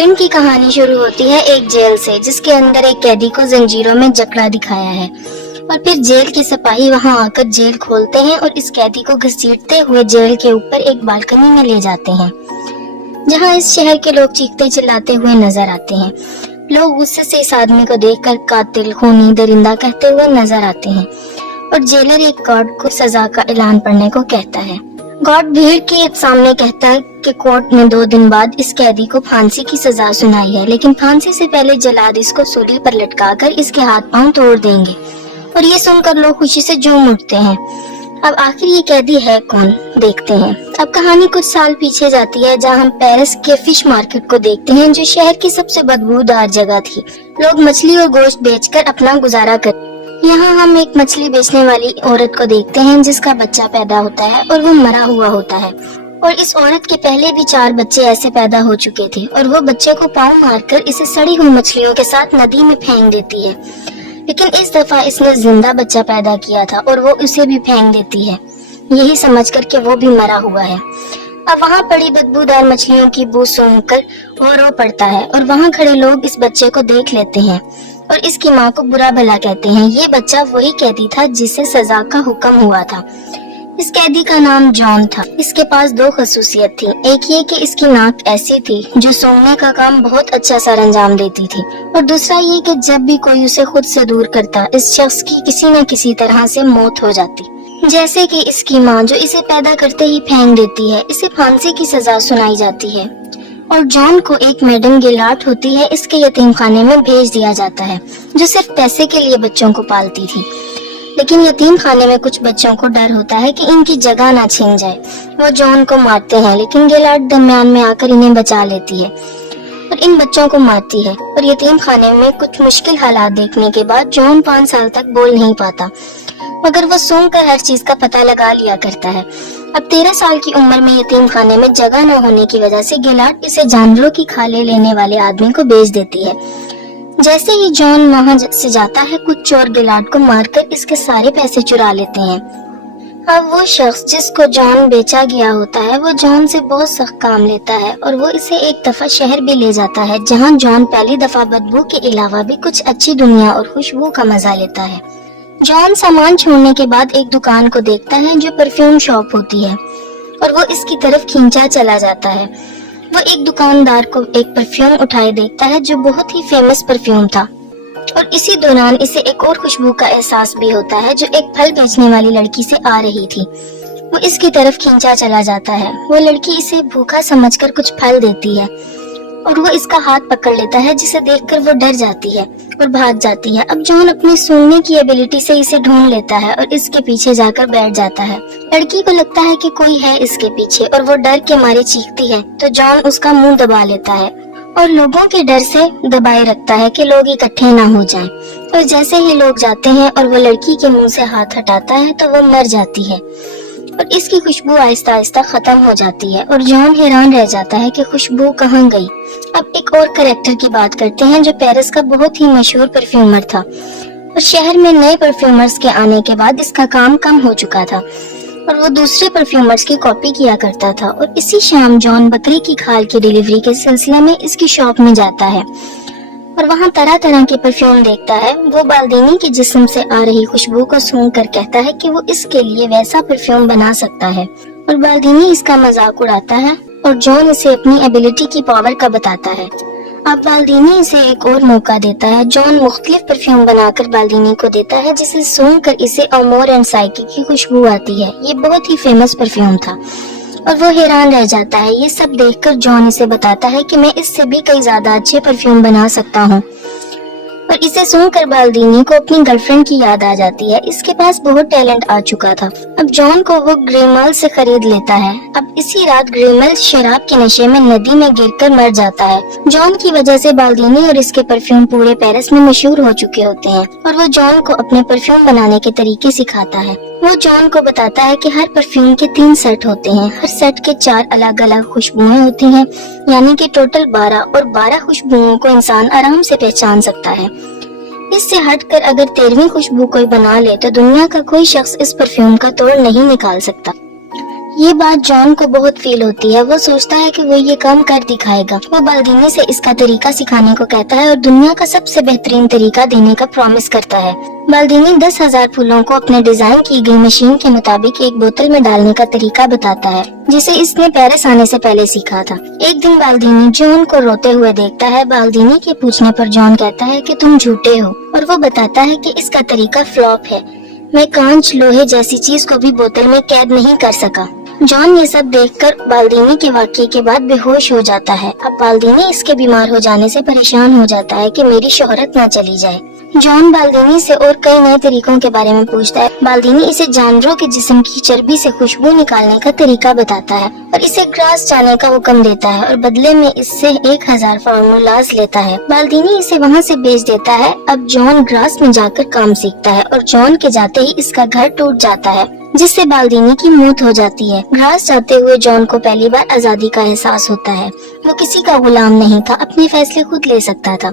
Film کی کہانی شروع ہوتی ہے ایک جیل سے، جس کے اندر ایک قیدی کو زنجیروں میں جکڑا دکھایا ہے، اور پھر جیل کے سپاہی وہاں آ کر جیل کھولتے ہیں اور اس قیدی کو گھسیٹتے ہوئے جیل کے اوپر ایک بالکنی میں لے جاتے ہیں، جہاں اس شہر کے لوگ چیختے چلاتے ہوئے نظر آتے ہیں۔ لوگ غصے سے اس آدمی کو دیکھ کر قاتل، خونی، درندہ کہتے ہوئے نظر آتے ہیں، اور جیلر ایک گارڈ کو سزا کا اعلان پڑھنے کو کہتا ہے۔ گارڈ بھیڑ کے سامنے کہتا ہے کہ کورٹ نے 2 دن بعد اس قیدی کو پھانسی کی سزا سنائی ہے، لیکن پھانسی سے پہلے جلاد اس کو سولی پر لٹکا کر اس کے ہاتھ پاؤں توڑ دیں گے، اور یہ سن کر لوگ خوشی سے جھوم اٹھتے ہیں۔ اب آخر یہ قیدی ہے کون، دیکھتے ہیں۔ اب کہانی کچھ سال پیچھے جاتی ہے، جہاں ہم پیرس کے فش مارکیٹ کو دیکھتے ہیں، جو شہر کی سب سے بدبودار جگہ تھی۔ لوگ مچھلی اور گوشت بیچ کر اپنا گزارا کرتے۔ یہاں ہم ایک مچھلی بیچنے والی عورت کو دیکھتے ہیں جس کا بچہ پیدا ہوتا ہے اور وہ مرا ہوا ہوتا ہے، اور اس عورت کے پہلے بھی 4 بچے ایسے پیدا ہو چکے تھے، اور وہ بچے کو پاؤں مار کر اسے سڑی ہوئی مچھلیوں کے ساتھ ندی میں پھینک دیتی ہے، لیکن اس دفعہ اس نے زندہ بچہ پیدا کیا تھا اور وہ اسے بھی پھینک دیتی ہے، یہی سمجھ کر کہ وہ بھی مرا ہوا ہے۔ اب وہاں پڑی بدبودار مچھلیوں کی بو سونگھ کر وہ رو پڑتا ہے، اور وہاں کھڑے لوگ اس بچے کو دیکھ لیتے ہیں اور اس کی ماں کو برا بھلا کہتے ہیں۔ یہ بچہ وہی قیدی تھا جسے سزا کا حکم ہوا تھا۔ اس قیدی کا نام جان تھا۔ اس کے پاس 2 خصوصیت تھی، ایک یہ کہ اس کی ناک ایسی تھی جو سونگنے کا کام بہت اچھا سر انجام دیتی تھی، اور دوسرا یہ کہ جب بھی کوئی اسے خود سے دور کرتا، اس شخص کی کسی نہ کسی طرح سے موت ہو جاتی، جیسے کہ اس کی ماں جو اسے پیدا کرتے ہی پھینک دیتی ہے۔ اسے پھانسی کی سزا سنائی جاتی ہے، اور جان کو ایک میڈم گیلاٹ ہوتی ہے، اس کے یتیم خانے میں بھیج دیا جاتا ہے، جو صرف پیسے کے لیے بچوں کو پالتی تھی۔ لیکن یتیم خانے میں کچھ بچوں کو ڈر ہوتا ہے کہ ان کی جگہ نہ چھن جائے، وہ جان کو مارتے ہیں، لیکن گیلاٹ درمیان میں آ کر انہیں بچا لیتی ہے اور ان بچوں کو مارتی ہے، اور یتیم خانے میں کچھ مشکل حالات دیکھنے کے بعد جان 5 سال تک بول نہیں پاتا، مگر وہ سونگ کر ہر چیز کا پتہ لگا لیا کرتا ہے۔ اب 13 سال کی عمر میں یتیم خانے میں جگہ نہ ہونے کی وجہ سے گیلاٹ اسے جانوروں کی کھالیں لینے والے آدمی کو بیچ دیتی ہے۔ جیسے ہی جان وہاں سے جاتا ہے، کچھ چور گیلاٹ کو مار کر اس کے سارے پیسے چرا لیتے ہیں۔ اب وہ شخص جس کو جان بیچا گیا ہوتا ہے، وہ جان سے بہت سخت کام لیتا ہے، اور وہ اسے ایک دفعہ شہر بھی لے جاتا ہے، جہاں جان پہلی دفعہ بدبو کے علاوہ بھی کچھ اچھی دنیا اور خوشبو کا مزہ لیتا ہے۔ جان سامان چھوڑنے کے بعد ایک دکان کو دیکھتا ہے جو پرفیوم شاپ ہوتی ہے، اور وہ اس کی طرف کھینچا چلا جاتا ہے۔ وہ ایک دکاندار کو ایک پرفیوم اٹھائے دیکھتا ہے جو بہت ہی فیمس پرفیوم تھا، اور اسی دوران اسے ایک اور خوشبو کا احساس بھی ہوتا ہے جو ایک پھل بیچنے والی لڑکی سے آ رہی تھی۔ وہ اس کی طرف کھینچا چلا جاتا ہے۔ وہ لڑکی اسے بھوکا سمجھ کر کچھ پھل دیتی ہے، اور وہ اس کا ہاتھ پکڑ لیتا ہے، جسے دیکھ کر وہ ڈر جاتی ہے اور بھاگ جاتی ہے۔ اب جان اپنی سونگنے کی ایبلٹی سے اسے ڈھونڈ لیتا ہے اور اس کے پیچھے جا کر بیٹھ جاتا ہے۔ لڑکی کو لگتا ہے کہ کوئی ہے اس کے پیچھے، اور وہ ڈر کے مارے چیختی ہے، تو جان اس کا منہ دبا لیتا ہے اور لوگوں کے ڈر سے دبائے رکھتا ہے کہ لوگ اکٹھے نہ ہو جائیں، اور جیسے ہی لوگ جاتے ہیں اور وہ لڑکی کے منہ سے ہاتھ ہٹاتا ہے تو وہ مر جاتی ہے، اور اس کی خوشبو آہستہ آہستہ ختم ہو جاتی ہے، اور جان حیران رہ جاتا ہے کہ خوشبو کہاں گئی۔ اب ایک اور کریکٹر کی بات کرتے ہیں جو پیرس کا بہت ہی مشہور پرفیومر تھا، اور شہر میں نئے پرفیومرز کے آنے کے بعد اس کا کام کم ہو چکا تھا، اور وہ دوسرے پرفیومرز کی کاپی کیا کرتا تھا۔ اور اسی شام جان بکری کی کھال کی ڈیلیوری کے سلسلے میں اس کی شاپ میں جاتا ہے، اور وہاں طرح طرح کے پرفیوم دیکھتا ہے۔ وہ بالدینی کے جسم سے آ رہی خوشبو کو سونگھ کر کہتا ہے کہ وہ اس کے لیے ویسا پرفیوم بنا سکتا ہے، اور بالدینی اس کا مذاق اڑاتا ہے اور جان اسے اپنی ایبلٹی کی پاور کا بتاتا ہے۔ اب بالدینی اسے ایک اور موقع دیتا ہے۔ جان مختلف پرفیوم بنا کر بالدینی کو دیتا ہے، جسے سونگھ کر اسے امور اینڈ سائیکی کی خوشبو آتی ہے۔ یہ بہت ہی فیمس پرفیوم تھا، اور وہ حیران رہ جاتا ہے۔ یہ سب دیکھ کر جان اسے بتاتا ہے کہ میں اس سے بھی کئی زیادہ اچھے پرفیوم بنا سکتا ہوں، اور اسے سن کر بالدینی کو اپنی گرل فرینڈ کی یاد آ جاتی ہے۔ اس کے پاس بہت ٹیلنٹ آ چکا تھا۔ اب جان کو وہ گریمل سے خرید لیتا ہے۔ اب اسی رات گریمل شراب کے نشے میں ندی میں گر کر مر جاتا ہے۔ جان کی وجہ سے بالدینی اور اس کے پرفیوم پورے پیرس میں مشہور ہو چکے ہوتے ہیں، اور وہ جان کو اپنے پرفیوم بنانے کے طریقے سکھاتا ہے۔ وہ جان کو بتاتا ہے کہ ہر پرفیوم کے 3 سیٹ ہوتے ہیں، ہر سیٹ کے 4 الگ الگ خوشبوئیں ہوتی ہیں، یعنی کہ ٹوٹل 12، اور 12 خوشبوؤں کو انسان آرام سے پہچان سکتا ہے۔ اس سے ہٹ کر اگر 13ویں خوشبو کوئی بنا لے تو دنیا کا کوئی شخص اس پرفیوم کا توڑ نہیں نکال سکتا۔ یہ بات جان کو بہت فیل ہوتی ہے. وہ سوچتا ہے کہ وہ یہ کام کر دکھائے گا. وہ بالدینی سے اس کا طریقہ سکھانے کو کہتا ہے اور دنیا کا سب سے بہترین طریقہ دینے کا پرومس کرتا ہے. بالدینی 10,000 پھولوں کو اپنے ڈیزائن کی گئی مشین کے مطابق ایک بوتل میں ڈالنے کا طریقہ بتاتا ہے جسے اس نے پیرس آنے سے پہلے سیکھا تھا. ایک دن بالدینی جان کو روتے ہوئے دیکھتا ہے. بالدینی کے پوچھنے پر جان کہتا ہے کہ تم جھوٹے ہو اور وہ بتاتا ہے کہ اس کا طریقہ فلاپ ہے. میں کانچ لوہے جیسی چیز کو بھی بوتل میں قید نہیں کر سکا. جان یہ سب دیکھ کر بالدینی کے واقعے کے بعد بے ہوش ہو جاتا ہے. اب بالدینی اس کے بیمار ہو جانے سے پریشان ہو جاتا ہے کہ میری شہرت نہ چلی جائے. جان بالدینی سے اور کئی نئے طریقوں کے بارے میں پوچھتا ہے. بالدینی اسے جانوروں کے جسم کی چربی سے خوشبو نکالنے کا طریقہ بتاتا ہے اور اسے گراس جانے کا حکم دیتا ہے اور بدلے میں اس سے 1000 فارمولاز لیتا ہے. بالدینی اسے وہاں سے بھیج دیتا ہے. اب جان گراس میں جا کر کام سیکھتا ہے اور جان کے جاتے ہی اس کا گھر ٹوٹ جاتا ہے جس سے بالدینی کی موت ہو جاتی ہے. گراس جاتے ہوئے جان کو پہلی بار آزادی کا احساس ہوتا ہے. وہ کسی کا غلام نہیں تھا, اپنے فیصلے خود لے سکتا تھا.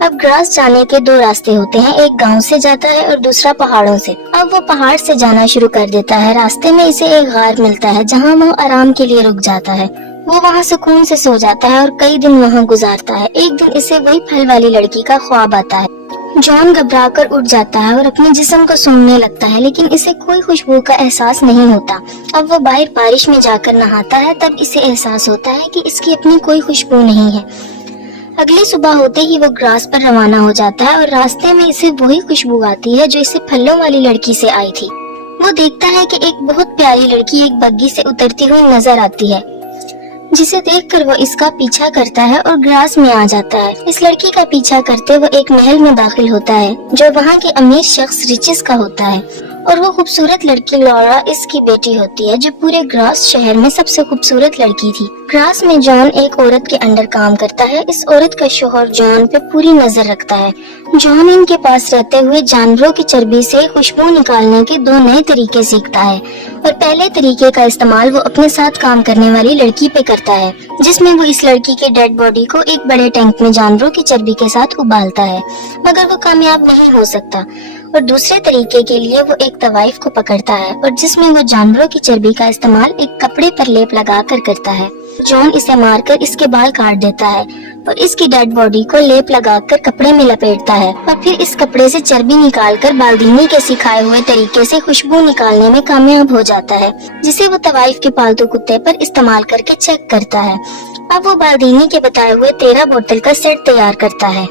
اب گراس جانے کے 2 راستے ہوتے ہیں, ایک گاؤں سے جاتا ہے اور دوسرا پہاڑوں سے. اب وہ پہاڑ سے جانا شروع کر دیتا ہے. راستے میں اسے ایک غار ملتا ہے جہاں وہ آرام کے لیے رک جاتا ہے. وہ وہاں سکون سے سو جاتا ہے اور کئی دن وہاں گزارتا ہے. ایک دن اسے وہی پھل والی لڑکی کا خواب آتا ہے. جان گھبرا کر اٹھ جاتا ہے اور اپنے جسم کو سونگنے لگتا ہے لیکن اسے کوئی خوشبو کا احساس نہیں ہوتا. اب وہ باہر بارش میں جا کر نہاتا ہے, تب اسے احساس ہوتا ہے کہ اس کی اپنی کوئی خوشبو نہیں ہے. اگلی صبح ہوتے ہی وہ گراس پر روانہ ہو جاتا ہے اور راستے میں اسے وہی خوشبو آتی ہے جو اسے پھلوں والی لڑکی سے آئی تھی. وہ دیکھتا ہے کہ ایک بہت پیاری لڑکی ایک بگی سے اترتی ہوئی نظر آتی ہے جسے دیکھ کر وہ اس کا پیچھا کرتا ہے اور گراس میں آ جاتا ہے. اس لڑکی کا پیچھا کرتے وہ ایک محل میں داخل ہوتا ہے جو وہاں کے امیر شخص ریچز کا ہوتا ہے اور وہ خوبصورت لڑکی لورا اس کی بیٹی ہوتی ہے جو پورے گراس شہر میں سب سے خوبصورت لڑکی تھی. گراس میں جان ایک عورت کے انڈر کام کرتا ہے. اس عورت کا شوہر جان پہ پوری نظر رکھتا ہے. جان ان کے پاس رہتے ہوئے جانوروں کی چربی سے خوشبو نکالنے کے 2 نئے طریقے سیکھتا ہے اور پہلے طریقے کا استعمال وہ اپنے ساتھ کام کرنے والی لڑکی پہ کرتا ہے جس میں وہ اس لڑکی کے ڈیڈ باڈی کو ایک بڑے ٹینک میں جانوروں کی چربی کے ساتھ ابالتا ہے, مگر وہ کامیاب نہیں ہو سکتا. اور دوسرے طریقے کے لیے وہ ایک طوائف کو پکڑتا ہے اور جس میں وہ جانوروں کی چربی کا استعمال ایک کپڑے پر لیپ لگا کر کرتا ہے. جان اسے مار کر اس کے بال کاٹ دیتا ہے اور اس کی ڈیڈ باڈی کو لیپ لگا کر کپڑے میں لپیٹتا ہے اور پھر اس کپڑے سے چربی نکال کر بالدینی کے سکھائے ہوئے طریقے سے خوشبو نکالنے میں کامیاب ہو جاتا ہے جسے وہ طوائف کے پالتو کتے پر استعمال کر کے چیک کرتا ہے. اب وہ بالدینی کے بتائے ہوئے 13 بوتل کا سیٹ تیار کرتا ہے,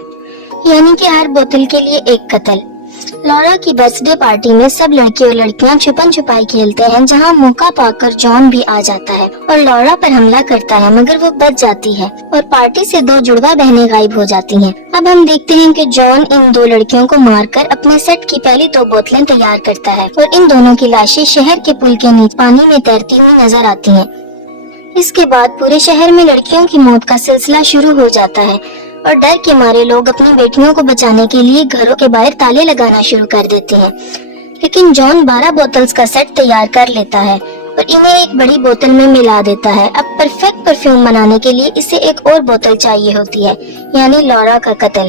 یعنی کہ ہر بوتل کے لیے ایک قتل. لورا کی برتھ ڈے پارٹی میں سب لڑکے اور لڑکیاں چھپن چھپائی کھیلتے ہیں جہاں موقع پا کر جان بھی آ جاتا ہے اور لورا پر حملہ کرتا ہے مگر وہ بچ جاتی ہے اور پارٹی سے 2 جڑواں بہنیں غائب ہو جاتی ہیں. اب ہم دیکھتے ہیں کہ جان ان 2 لڑکیوں کو مار کر اپنے سیٹ کی پہلی 2 بوتلیں تیار کرتا ہے اور ان دونوں کی لاشیں شہر کے پل کے نیچے پانی میں تیرتی ہوئی نظر آتی ہیں. اس کے بعد پورے شہر میں لڑکیوں کی موت کا سلسلہ شروع ہو جاتا ہے اور ڈر کے مارے لوگ اپنی بیٹیوں کو بچانے کے لیے گھروں کے باہر تالے لگانا شروع کر دیتے ہیں. لیکن جان 12 بوتلز کا سیٹ تیار کر لیتا ہے اور انہیں ایک بڑی بوتل میں ملا دیتا ہے. اب پرفیکٹ پرفیوم بنانے کے لیے اسے ایک اور بوتل چاہیے ہوتی ہے, یعنی لورا کا قتل.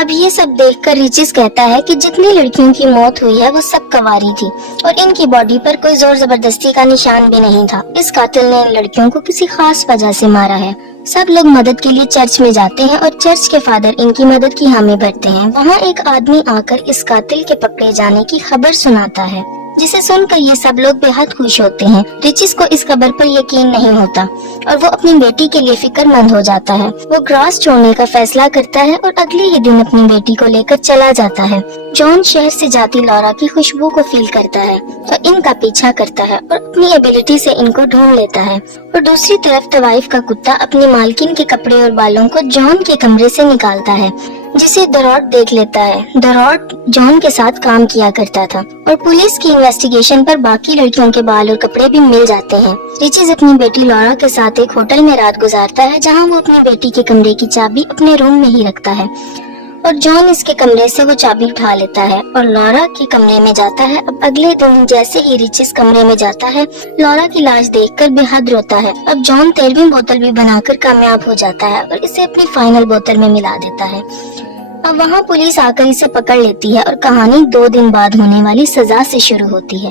اب یہ سب دیکھ کر ریچز کہتا ہے کہ جتنی لڑکیوں کی موت ہوئی ہے وہ سب کواری تھی اور ان کی باڈی پر کوئی زور زبردستی کا نشان بھی نہیں تھا. اس قاتل نے ان لڑکیوں کو کسی خاص وجہ سے مارا ہے. سب لوگ مدد کے لیے چرچ میں جاتے ہیں اور چرچ کے فادر ان کی مدد کی حامی بھرتے ہیں. وہاں ایک آدمی آ کر اس قاتل کے پکڑے جانے کی خبر سناتا ہے جسے سن کر یہ سب لوگ بے حد خوش ہوتے ہیں. ریچز کو اس خبر پر یقین نہیں ہوتا اور وہ اپنی بیٹی کے لیے فکر مند ہو جاتا ہے. وہ گراس چھوڑنے کا فیصلہ کرتا ہے اور اگلے ہی دن اپنی بیٹی کو لے کر چلا جاتا ہے. جان شہر سے جاتی لورا کی خوشبو کو فیل کرتا ہے اور ان کا پیچھا کرتا ہے اور اپنی ایبلٹی سے ان کو ڈھونڈ لیتا ہے. اور دوسری طرف طوائف کا کتا اپنی مالکن کے کپڑے اور بالوں کو جان کے کمرے سے نکالتا ہے جسے دروٹ دیکھ لیتا ہے. دروٹ جان کے ساتھ کام کیا کرتا تھا اور پولیس کی انویسٹیگیشن پر باقی لڑکیوں کے بال اور کپڑے بھی مل جاتے ہیں. ریچز اپنی بیٹی لورا کے ساتھ ایک ہوٹل میں رات گزارتا ہے جہاں وہ اپنی بیٹی کے کمرے کی چابی اپنے روم میں ہی رکھتا ہے اور جان اس کے کمرے سے وہ چابی اٹھا لیتا ہے اور لورا کے کمرے میں جاتا ہے. اب اگلے دن جیسے ہی ریچز کمرے میں جاتا ہے لورا کی لاش دیکھ کر بے حد روتا ہے. اب جان 13ویں بوتل بھی بنا کر کامیاب ہو جاتا ہے اور اسے اپنی فائنل بوتل میں ملا دیتا ہے. اب وہاں پولیس آ کر اسے پکڑ لیتی ہے اور کہانی 2 دن بعد ہونے والی سزا سے شروع ہوتی ہے.